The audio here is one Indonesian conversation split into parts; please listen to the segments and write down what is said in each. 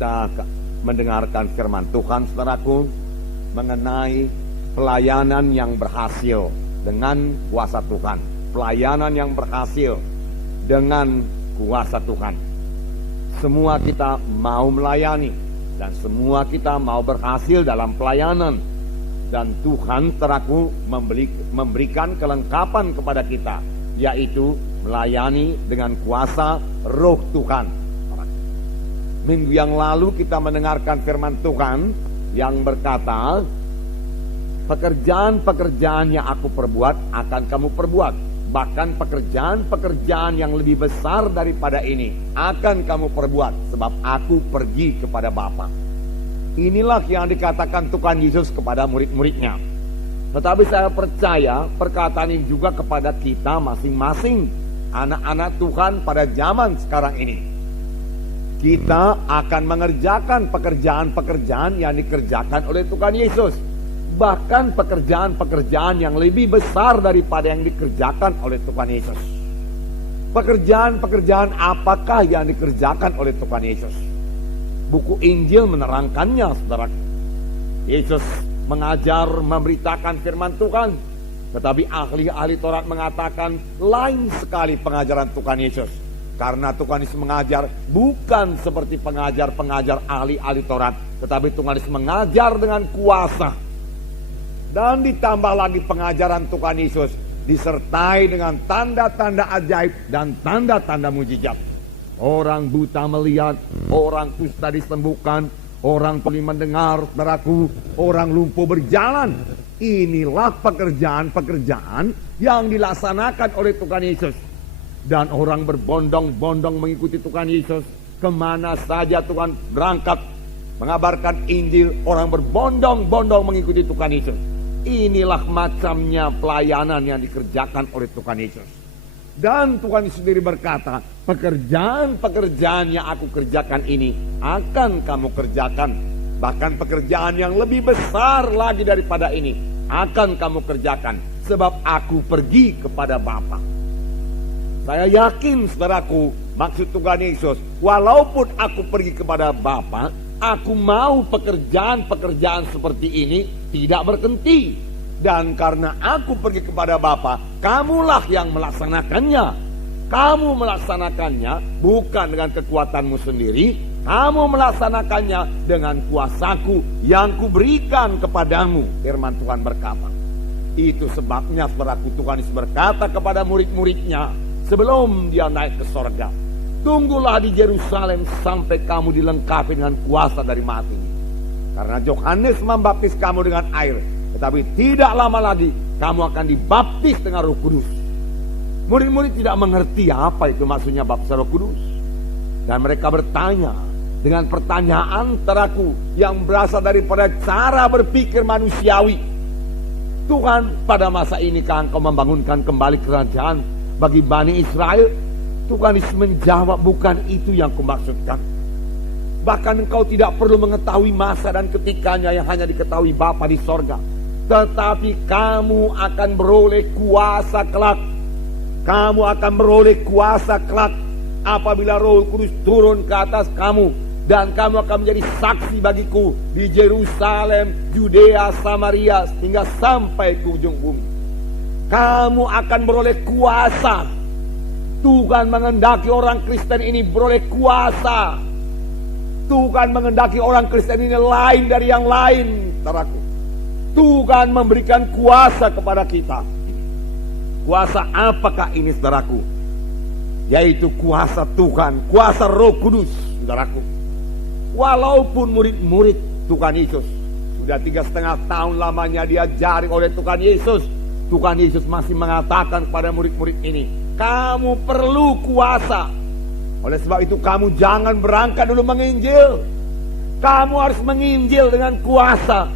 kita mendengarkan firman Tuhan, saudaraku, mengenai pelayanan yang berhasil dengan kuasa Tuhan. Pelayanan yang berhasil dengan kuasa Tuhan. Semua kita mau melayani dan semua kita mau berhasil dalam pelayanan. Dan Tuhan, saudaraku, memberikan kelengkapan kepada kita, yaitu melayani dengan kuasa Roh Tuhan. Minggu yang lalu kita mendengarkan firman Tuhan yang berkata, pekerjaan-pekerjaan yang aku perbuat akan kamu perbuat. Bahkan pekerjaan-pekerjaan yang lebih besar daripada ini akan kamu perbuat, sebab aku pergi kepada Bapa. Inilah yang dikatakan Tuhan Yesus kepada murid-muridnya. Tetapi saya percaya perkataan ini juga kepada kita masing-masing, anak-anak Tuhan pada zaman sekarang ini. Kita akan mengerjakan pekerjaan-pekerjaan yang dikerjakan oleh Tuhan Yesus. Bahkan pekerjaan-pekerjaan yang lebih besar daripada yang dikerjakan oleh Tuhan Yesus. Pekerjaan-pekerjaan apakah yang dikerjakan oleh Tuhan Yesus? Buku Injil menerangkannya, saudara. Yesus mengajar, memberitakan firman Tuhan. Tetapi ahli-ahli Taurat mengatakan lain sekali pengajaran Tuhan Yesus. Karena Tuhan Yesus mengajar bukan seperti pengajar-pengajar ahli-ahli Taurat, tetapi Tuhan Yesus mengajar dengan kuasa. Dan ditambah lagi pengajaran Tuhan Yesus disertai dengan tanda-tanda ajaib dan tanda-tanda mujizat. Orang buta melihat, orang kusta disembuhkan, orang tuli mendengar, saudaraku, orang lumpuh berjalan. Inilah pekerjaan-pekerjaan yang dilaksanakan oleh Tuhan Yesus. Dan orang berbondong-bondong mengikuti Tuhan Yesus. Kemana saja Tuhan berangkat mengabarkan Injil, orang berbondong-bondong mengikuti Tuhan Yesus. Inilah macamnya pelayanan yang dikerjakan oleh Tuhan Yesus. Dan Tuhan Yesus sendiri berkata, pekerjaan-pekerjaan yang aku kerjakan ini akan kamu kerjakan. Bahkan pekerjaan yang lebih besar lagi daripada ini akan kamu kerjakan. Sebab aku pergi kepada Bapa. Saya yakin, saudaraku, maksud Tuhan Yesus, walaupun aku pergi kepada Bapa, aku mau pekerjaan-pekerjaan seperti ini tidak berhenti. Dan karena aku pergi kepada Bapa, kamulah yang melaksanakannya. Kamu melaksanakannya bukan dengan kekuatanmu sendiri, kamu melaksanakannya dengan kuasaku yang kuberikan kepadamu. Firman Tuhan berkata. Itu sebabnya, saudaraku, Tuhan Yesus berkata kepada murid-muridnya sebelum dia naik ke sorga, tunggulah di Yerusalem sampai kamu dilengkapi dengan kuasa dari mati. Karena Yohanes membaptis kamu dengan air, tetapi tidak lama lagi kamu akan dibaptis dengan Roh Kudus. Murid-murid tidak mengerti apa itu maksudnya baptis Roh Kudus. Dan mereka bertanya dengan pertanyaan teraku yang berasal daripada cara berpikir manusiawi. Tuhan, pada masa ini kan Engkau membangunkan kembali kerajaan bagi Bani Israel? Tuhan Yesus menjawab, bukan itu yang kumaksudkan. Bahkan engkau tidak perlu mengetahui masa dan ketikanya yang hanya diketahui Bapa di sorga. Tetapi kamu akan beroleh kuasa kelak. Kamu akan beroleh kuasa kelak apabila Roh Kudus turun ke atas kamu. Dan kamu akan menjadi saksi bagiku di Yerusalem, Yudea, Samaria, hingga sampai ke ujung bumi. Kamu akan beroleh kuasa. Tuhan mengendaki orang Kristen ini beroleh kuasa. Tuhan mengendaki orang Kristen ini lain dari yang lain, saudaraku. Tuhan memberikan kuasa kepada kita. Kuasa apakah ini, saudaraku? Yaitu kuasa Tuhan, kuasa Roh Kudus, saudaraku. Walaupun murid-murid Tuhan Yesus sudah 3,5 tahun lamanya diajari oleh Tuhan Yesus, Tuhan Yesus masih mengatakan kepada murid-murid ini, kamu perlu kuasa. Oleh sebab itu kamu jangan berangkat dulu menginjil. Kamu harus menginjil dengan kuasa.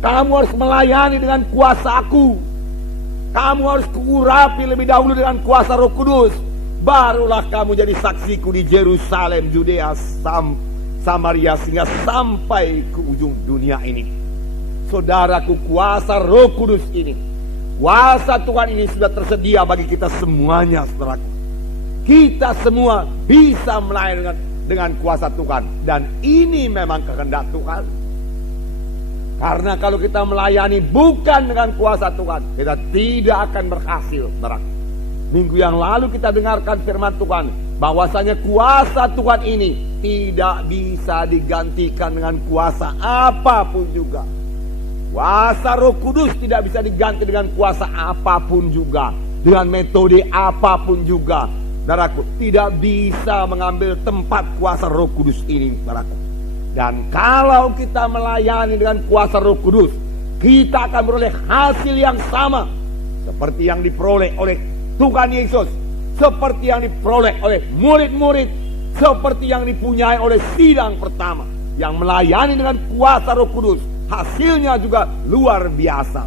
Kamu harus melayani dengan kuasa aku. Kamu harus kuurapi lebih dahulu dengan kuasa Roh Kudus. Barulah kamu jadi saksiku di Yerusalem, Yudea, Samaria, sehingga sampai ke ujung dunia ini. Saudaraku, kuasa Roh Kudus ini, kuasa Tuhan ini sudah tersedia bagi kita semuanya, saudaraku. Kita semua bisa melayani dengan dengan kuasa Tuhan. Dan ini memang kehendak Tuhan. Karena kalau kita melayani bukan dengan kuasa Tuhan, kita tidak akan berhasil. Minggu yang lalu kita dengarkan firman Tuhan, bahwasanya kuasa Tuhan ini tidak bisa digantikan dengan kuasa apapun juga. Kuasa Roh Kudus tidak bisa diganti dengan kuasa apapun juga, dengan metode apapun juga. Saudaraku, tidak bisa mengambil tempat kuasa Roh Kudus ini, saudaraku. Dan kalau kita melayani dengan kuasa Roh Kudus, kita akan beroleh hasil yang sama seperti yang diperoleh oleh Tuhan Yesus, seperti yang diperoleh oleh murid-murid, seperti yang dipunyai oleh sidang pertama yang melayani dengan kuasa Roh Kudus. Hasilnya juga luar biasa.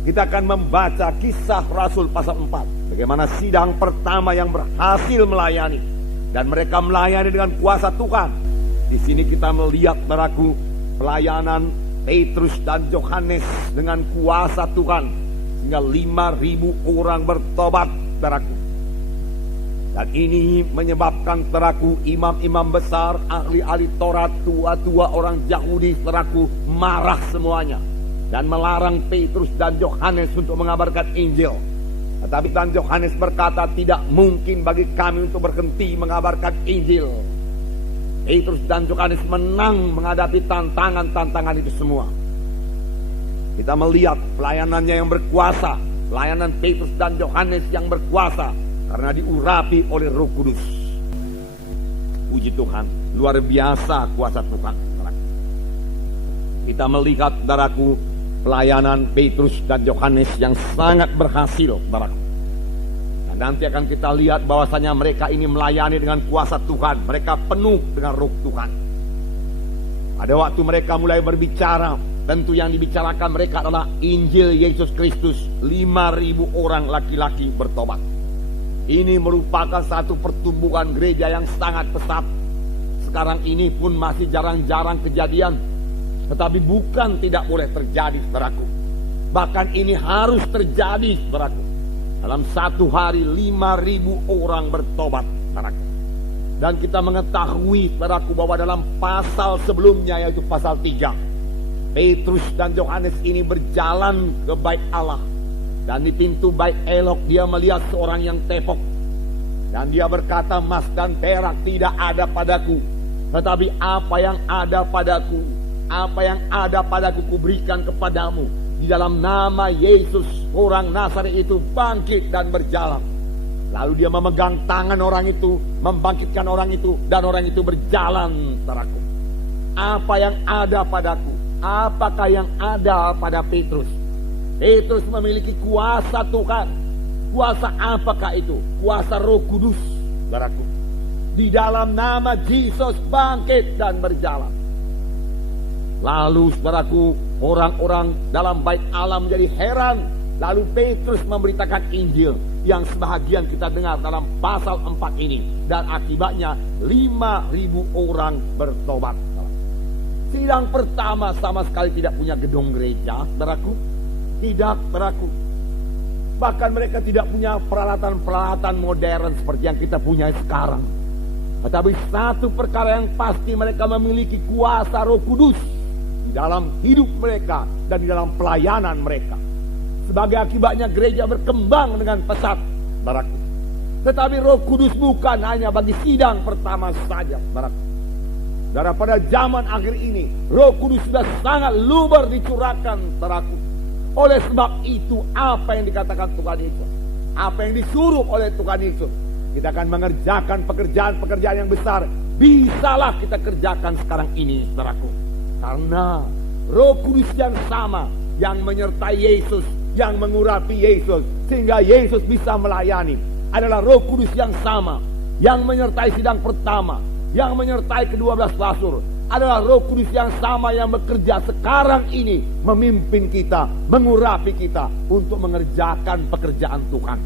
Kita akan membaca Kisah Rasul pasal 4, bagaimana sidang pertama yang berhasil melayani, dan mereka melayani dengan kuasa Tuhan. Di sini kita melihat, saudaraku, pelayanan Petrus dan Yohanes dengan kuasa Tuhan, sehingga 5.000 orang bertobat, saudaraku. Dan ini menyebabkan, saudaraku, imam-imam besar, ahli-ahli Taurat, tua-tua orang Yahudi, saudaraku, marah semuanya dan melarang Petrus dan Yohanes untuk mengabarkan Injil. Tetapi dan Yohanes berkata, tidak mungkin bagi kami untuk berhenti mengabarkan Injil. Petrus dan Yohanes menang menghadapi tantangan-tantangan itu semua. Kita melihat pelayanannya yang berkuasa, pelayanan Petrus dan Yohanes yang berkuasa, karena diurapi oleh Roh Kudus. Puji Tuhan, luar biasa kuasa Tuhan. Kita melihat, saudaraku, pelayanan Petrus dan Yohanes yang sangat berhasil, saudaraku. Dan nanti akan kita lihat bahwasanya mereka ini melayani dengan kuasa Tuhan. Mereka penuh dengan Roh Tuhan. Pada waktu mereka mulai berbicara, tentu yang dibicarakan mereka adalah Injil Yesus Kristus. 5.000 orang laki-laki bertobat. Ini merupakan satu pertumbuhan gereja yang sangat pesat. Sekarang ini pun masih jarang-jarang kejadian. Tetapi bukan tidak boleh terjadi, saudaraku. Bahkan ini harus terjadi, saudaraku. Dalam satu hari 5.000 orang bertobat, saudaraku. Dan kita mengetahui, saudaraku, bahwa dalam pasal sebelumnya, yaitu pasal 3, Petrus dan Yohanes ini berjalan ke bait Allah. Dan di pintu bait Elok dia melihat seorang yang tepok. Dan dia berkata, emas dan perak tidak ada padaku, tetapi apa yang ada padaku, apa yang ada padaku kuberikan kepadamu. Di dalam nama Yesus, orang Nazaret itu bangkit dan berjalan. Lalu dia memegang tangan orang itu, membangkitkan orang itu, dan orang itu berjalan, saudaraku. Apa yang ada padaku, apakah yang ada pada Petrus? Petrus memiliki kuasa Tuhan. Kuasa apakah itu? Kuasa Roh Kudus, saudaraku. Di dalam nama Yesus bangkit dan berjalan. Lalu, saudaraku, orang-orang dalam bait Allah menjadi heran. Lalu Petrus memberitakan Injil yang sebahagian kita dengar dalam pasal 4 ini. Dan akibatnya 5.000 orang bertobat. Sidang pertama sama sekali tidak punya gedung gereja, saudaraku. Tidak, saudaraku. Bahkan mereka tidak punya peralatan-peralatan modern seperti yang kita punya sekarang. Tetapi satu perkara yang pasti, mereka memiliki kuasa Roh Kudus di dalam hidup mereka dan di dalam pelayanan mereka. Sebagai akibatnya gereja berkembang dengan pesat, saudaraku. Tetapi Roh Kudus bukan hanya bagi sidang pertama saja, saudaraku. Saudara, pada zaman akhir ini Roh Kudus sudah sangat luber dicurahkan, saudaraku. Oleh sebab itu, apa yang dikatakan Tuhan Yesus, apa yang disuruh oleh Tuhan Yesus, kita akan mengerjakan pekerjaan-pekerjaan yang besar. Bisalah kita kerjakan sekarang ini, saudaraku. Karena Roh Kudus yang sama, yang menyertai Yesus, yang mengurapi Yesus, sehingga Yesus bisa melayani, adalah Roh Kudus yang sama, yang menyertai sidang pertama, yang menyertai ke-12 rasul, adalah Roh Kudus yang sama yang bekerja sekarang ini, memimpin kita, mengurapi kita untuk mengerjakan pekerjaan Tuhan.